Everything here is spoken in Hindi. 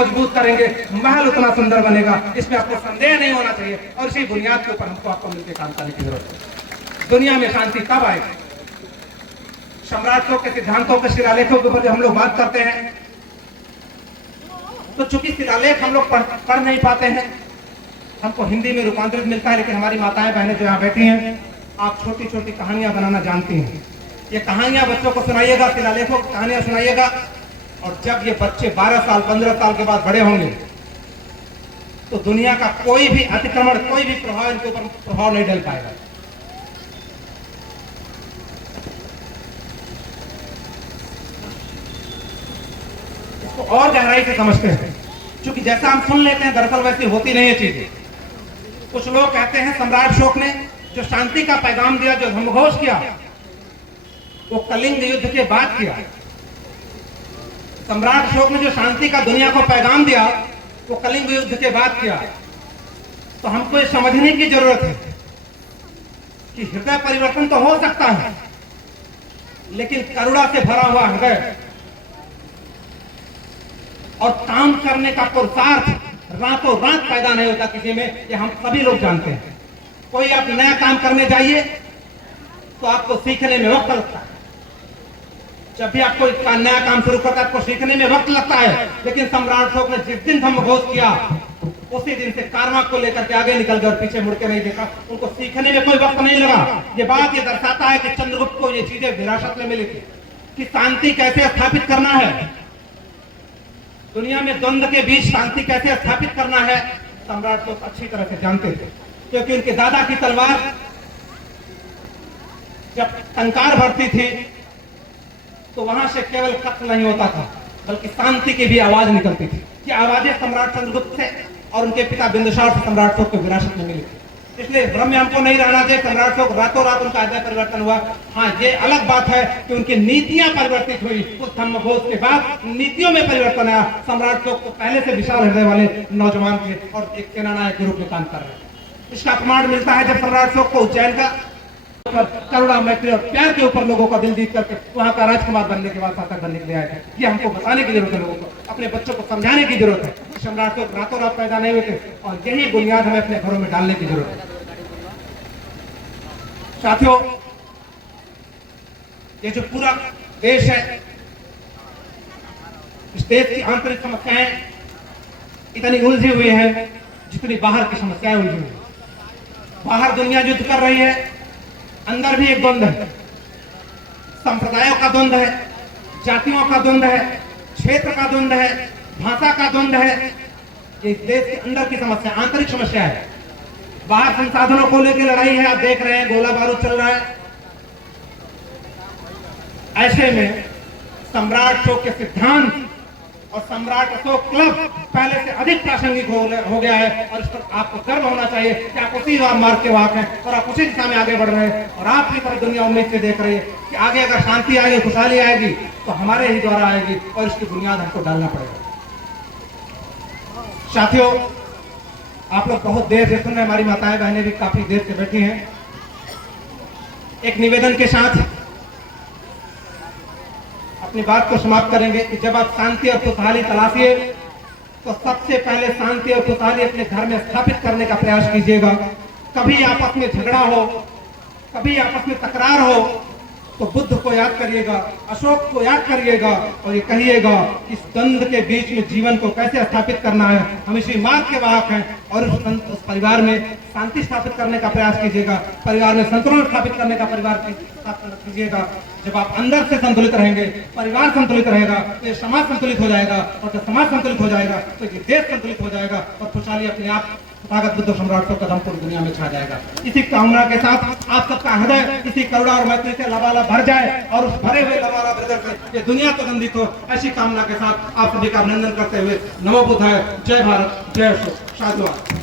मजबूत करेंगे, महल उतना सुंदर बनेगा, इसमें आपको संदेह नहीं होना चाहिए। और इसी बुनियाद के ऊपर हमको आपको मिलकर काम करने की जरूरत है। दुनिया में शांति तब आएगी। सम्राट अशोक के सिद्धांतों के शिलालेखों के ऊपर जब हम लोग बात करते हैं तो चूंकि शिलालेख हम लोग पढ़ नहीं पाते हैं, हमको हिंदी में रूपांतरित मिलता है, लेकिन हमारी माताएं बहनें जो यहाँ बैठी हैं, आप छोटी छोटी कहानियां बनाना जानती हैं। ये कहानियां बच्चों को सुनाइएगा, शिलालेखों की कहानियां सुनाइएगा, और जब ये बच्चे 12 साल 15 साल के बाद बड़े होंगे तो दुनिया का कोई भी अतिक्रमण, कोई भी प्रभाव इनके ऊपर प्रभाव नहीं डाल पाएगा। इसको और गहराई से समझते हैं, क्योंकि जैसा हम सुन लेते हैं दरअसल वैसी होती नहीं है चीजें। कुछ लोग कहते हैं सम्राट अशोक ने जो शांति का पैगाम दिया, जो धर्मघोष किया, वो कलिंग युद्ध के बाद किया। सम्राट अशोक ने जो शांति का दुनिया को पैगाम दिया, वो कलिंग युद्ध के बाद किया। तो हमको ये समझने की जरूरत है कि हृदय परिवर्तन तो हो सकता है, लेकिन करुणा से भरा हुआ हृदय और काम करने का पुरुषार्थ रातों रात पैदा नहीं होता किसी में, ये हम सभी लोग जानते हैं। कोई आप नया काम करने जाइए तो आपको सीखने में वक्त लगता है। जब भी आप कोई नया काम शुरू करता है आपको सीखने में वक्त लगता है, लेकिन सम्राट अशोक ने जिस दिन धर्मघोष किया उसी दिन से कारवां को लेकर के आगे निकल गए और पीछे मुड़ के नहीं देखा। उनको सीखने में कोई वक्त नहीं लगा। ये बात ये दर्शाता है कि चंद्रगुप्त को ये चीजें विरासत में मिली थी कि शांति कैसे स्थापित करना है, दुनिया में द्वंद्व के बीच शांति कैसे स्थापित करना है, सम्राट अशोक अच्छी तरह से जानते थे। क्योंकि उनके दादा की तलवार जब टंकार भरती थी तो वहां से केवल कत्ल नहीं होता था, बल्कि शांति की भी आवाज निकलती थी। ये आवाजें सम्राट चंद्रगुप्त से और उनके पिता बिंदुसार से सम्राट अशोक को विरासत में मिली थी। इसलिए भ्रम में हमको नहीं रहना चाहिए सम्राट अशोक रातों रात उनका हृदय परिवर्तन हुआ। हाँ, ये अलग बात है कि उनकी नीतियां परिवर्तित हुई। उस धर्मघोष के बाद नीतियों में परिवर्तन आया। सम्राट अशोक को पहले से विशाल हृदय वाले नौजवान थे और एक सेनानायक के रूप में काम कर रहे थे। इसका प्रमाण मिलता है जब सम्राट अशोक को उज्जैन का करुणा, मैत्री और प्यार के ऊपर लोगों का दिल जीत करके वहां का राजकुमार बनने के बाद शासक बनने के लिए आए। ये हमको बताने की जरूरत है, लोगों को अपने बच्चों को समझाने की जरूरत है। सम्राट अशोक रातों रात पैदा नहीं हुए थे और यही बुनियाद हमें अपने घरों में डालने की जरूरत है। साथियों, ये जो पूरा देश है, इस देश की आंतरिक समस्याएं इतनी उलझी हुई है जितनी बाहर की समस्याएं उलझी हुई है। बाहर दुनिया युद्ध कर रही है, अंदर भी एक द्वंद्व है। संप्रदायों का द्वंद्व है, जातियों का द्वंद्व है, क्षेत्र का द्वंद्व है, भाषा का द्वंद्व है। ये देश के अंदर की समस्या, आंतरिक समस्या है। बाहर संसाधनों को लेकर लड़ाई है, आप देख रहे हैं गोला बारूद चल रहा है। ऐसे में सम्राट अशोक के सिद्धांत और सम्राट अशोक क्लब पहले से अधिक प्रासंगिक हो गया है और इस पर आपको गर्व होना चाहिए कि आप उसी मार्ग के वाहक हैं और आप उसी दिशा में आगे बढ़ रहे हैं। और आपकी तरफ दुनिया उम्मीद से देख रही है कि आगे अगर शांति आएगी, खुशहाली आएगी तो हमारे ही द्वारा आएगी और इसकी बुनियाद हमको डालना पड़ेगा। साथियों, आप लोग बहुत देर से सुन रहे, हमारी माताएं बहनें भी काफी देर से बैठी हैं। एक निवेदन के साथ अपनी बात को समाप्त करेंगे कि जब आप शांति और खुशहाली तलाशिए तो सबसे पहले शांति और खुशहाली अपने घर में स्थापित करने का प्रयास कीजिएगा। कभी आपस में झगड़ा हो, कभी आपस में तकरार हो तो बुद्ध को याद करिएगा, अशोक को याद करिएगा और ये कहिएगा इस द्वंद्व के बीच में जीवन को कैसे स्थापित करना है। हम इसी मार्ग के वाहक हैं और उस परिवार में शांति स्थापित करने का प्रयास कीजिएगा, परिवार में संतुलन स्थापित करने का प्रयास कीजिएगा। जब आप अंदर से संतुलित रहेंगे, परिवार संतुलित रहेगा तो ये समाज संतुलित हो जाएगा और जब समाज संतुलित हो जाएगा तो ये देश संतुलित हो जाएगा और खुशहाली अपने आप ताकत बुद्ध सम्राट का कदम पूरी दुनिया में छा जाएगा। इसी कामना के साथ आप सबका हृदय इसी करुणा और मैत्री से लबालब भर जाए और उस भरे हुए लबालब हृदय से ये दुनिया सुगंधित हो, ऐसी कामना के साथ आप सभी का अभिनंदन करते हुए नमो बुद्धाय, जय भारत, जय अशोक, साधुवाद।